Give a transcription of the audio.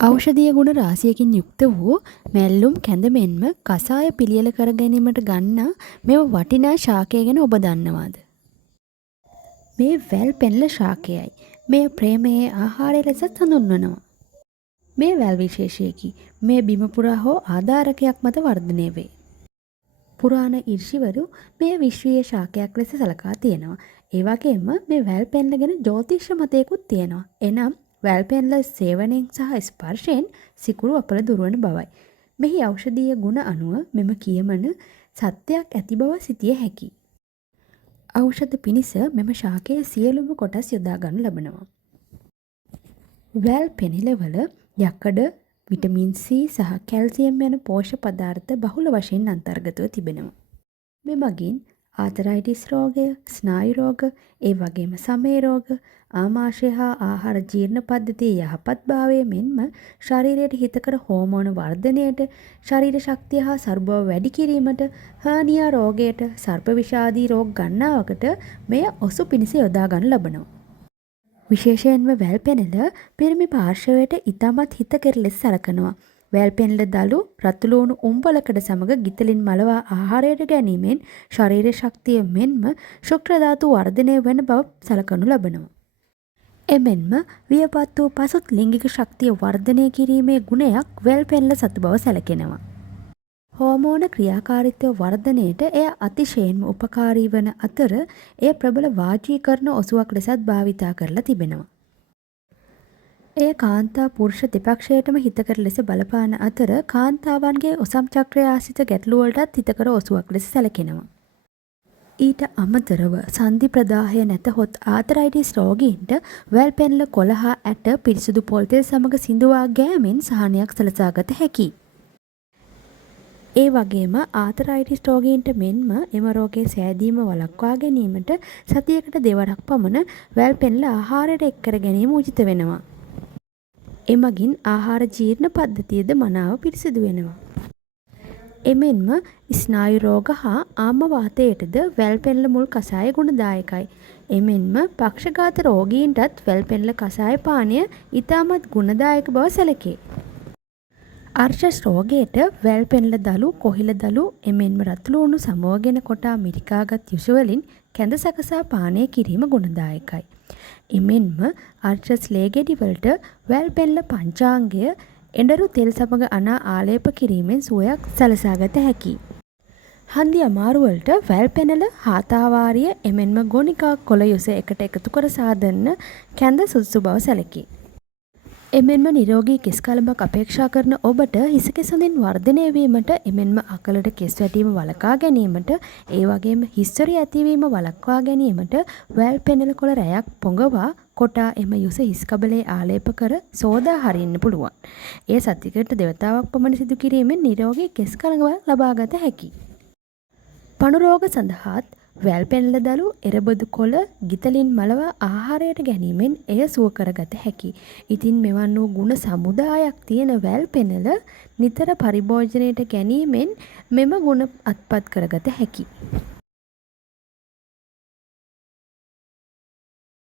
ඖෂධීය ගුණ රාශියකින් යුක්ත වූ මැල්ලුම් කැඳ මෙන්ම කසාය පිළියෙල කර ගැනීමට ගන්නා මෙම වටිනා ශාකය ගැන ඔබ දන්නවාද? මේ වැල් පෙන්ල ශාකයයි. මෙය ප්‍රේමයේ ආහාරය ලෙසත් හඳුන්වනවා. මේ වැල් විශේෂයකි. මේ බිම පුරා හෝ ආධාරකයක් මත වර්ධනය වේ. පුරාණ ඍෂිවරු මේ විශ්වීය ශාකයක් ලෙස සලකා තියෙනවා. ඒ වගේම මේ වැල් පෙන්ල ගැන ජ්‍යොතිෂ මතයකුත් තියෙනවා. එනම් වැල් පෙන්ල සේවනයෙන් සහ ස්පර්ශයෙන් සිකුරු අපල දුරවන බවයි. මෙහි ඖෂධීය ගුණ අනුව මෙම කියමන සත්‍යයක් ඇති බව සිතිය හැකියි. ඖෂධ පිණිස මෙම ශාකයේ සියලුම කොටස් යොදා ගනු ලබනවා. වැල් පෙනිලවල යකඩ, විටමින් C සහ කැල්සියම් යන පෝෂක පදාර්ථ බහුල වශයෙන් අන්තර්ගතව තිබෙනවා. මෙමගින් ආතරයිටිස් රෝගය, ස්නායු රෝග, ඒ වගේම සමේ රෝග, ආමාශය හා ආහාර ජීර්ණ පද්ධතියේ යහපත්භාවය මෙන්ම ශරීරයට හිතකර හෝමෝන වර්ධනයට, ශරීර ශක්තිය හා සර්බව වැඩි කිරීමට, හර්නියා රෝගයට, සර්ප විෂ ආදී රෝග ගණනාවකට මෙය ඔසු පිණිස යොදා ගනු ලබනවා. විශේෂයෙන්ම වැල් පෙනල පිරිමි පාර්ශවයට ඉතාමත් හිතකර ලෙස සලකනවා. වැල් පෙනල දළු රතුළු උම්බලකඩ සමග ගිතලින් මලවා ආහාරයට ගැනීමෙන් ශරීර ශක්තිය මෙන්ම ශුක්‍ර ධාතු වර්ධනය වන බව සලකනු ලබනවා. එමෙන්ම වියපත් වූ පසුත් ලිංගික ශක්තිය වර්ධනය කිරීමේ ගුණයක් වැල් පෙනල සතු බව සැලකෙනවා. හෝමෝන ක්‍රියාකාරීත්වය වර්ධනයට එය අතිශයින්ම උපකාරී වන අතර එය ප්‍රබල වාජීකරණ ඔසුවක් ලෙසත් භාවිතා කරලා තිබෙනවා. එය කාන්තා පුරුෂ දෙපක්ෂයටම හිතකර ලෙස බලපාන අතර කාන්තාවන්ගේ ඔසම් චක්‍රය ආශ්‍රිත ගැටලු වලටත් හිතකර ඔසුවක් ලෙස සැලකෙනවා. ඊට අමතරව සන්ධි ප්‍රදාහය නැතහොත් ආතරයිටිස් රෝගීන්ට වැල් පෙන්ල කොළ හා ඇට පිරිසිදු පොල් තෙල් සමග සිඳුවා ගෑමෙන් සහනයක් සලසාගත හැකියි. ඒ වගේම ආතරයිටිස් රෝගීන්ට මෙන්ම එම රෝගයේ සෑදීම වළක්වා ගැනීමට සතියකට දෙවරක් පමණ වැල් පෙන්ල ආහාරයට එක් කර ගැනීම උචිත වෙනවා. එමගින් ආහාර ජීර්ණ පද්ධතියද මනාව පිරිසිදු වෙනවා. එමෙන්ම ස්නායු රෝග හා ආම වාතයටද වැල් පෙන්ල මුල් කසාය ගුණදායකයි. එමෙන්ම පක්ෂඝාත රෝගීන්ටත් වැල් පෙන්ල කසාය පානය ඉතාමත් ගුණදායක බව සැලකේ. අර්ශස් රෝගයට වැල් පෙන්ල දළු, කොහිල දළු, එමෙන්ම රතුළු සමවගෙන කොටා මිරිකාගත් යුෂවලින් කැඳ සකසා පානය කිරීම ගුණදායකයි. එමෙන්ම අර්ශස් ලේගෙඩිවලට වැල් පෙන්ල පංචාංගය එඬරු තෙල් සමග අනා ආලේප කිරීමෙන් සුවයක් සලසාගත හැකියි. හන්දි අමාරුවලට වැල් පෙනල හාතාවාරිය එමෙන්ම ගොනිකා කොළ යොස එකට එකතු කර සාදන්න කැඳ සුදුසු බව සැලකේ. එමෙන්ම නිරෝගී කෙස් කලඹක් අපේක්ෂා කරන ඔබට හිස කෙස් හොඳින් වර්ධනය වීමට, එමෙන්ම අකලට කෙස් වැටීම වළකා ගැනීමට, ඒ වගේම හිස්වැරි ඇතිවීම වළක්වා ගැනීමට වැල් පෙනල කොළ රැයක් පොඟවා කොටා එම යුස හිස් කබලේ ආලේප කර සෝදා හරින්න පුළුවන්. එය සතියකට දෙවතාවක් පමණ සිදු කිරීමෙන් නිරෝගී කෙස් කලඹක් ලබාගත හැකියි. පණු රෝග සඳහාත් වැල් පෙනල දළු එරබදු කොළ ගිතලින් මලවා ආහාරයට ගැනීමෙන් එය සුව කරගත හැකියි. ඉතින් මෙවන් වූ ගුණ සමුදායක් තියෙන වැල් පෙනල නිතර පරිභෝජනයට ගැනීමෙන් මෙම ගුණ අත්පත් කරගත හැකියි.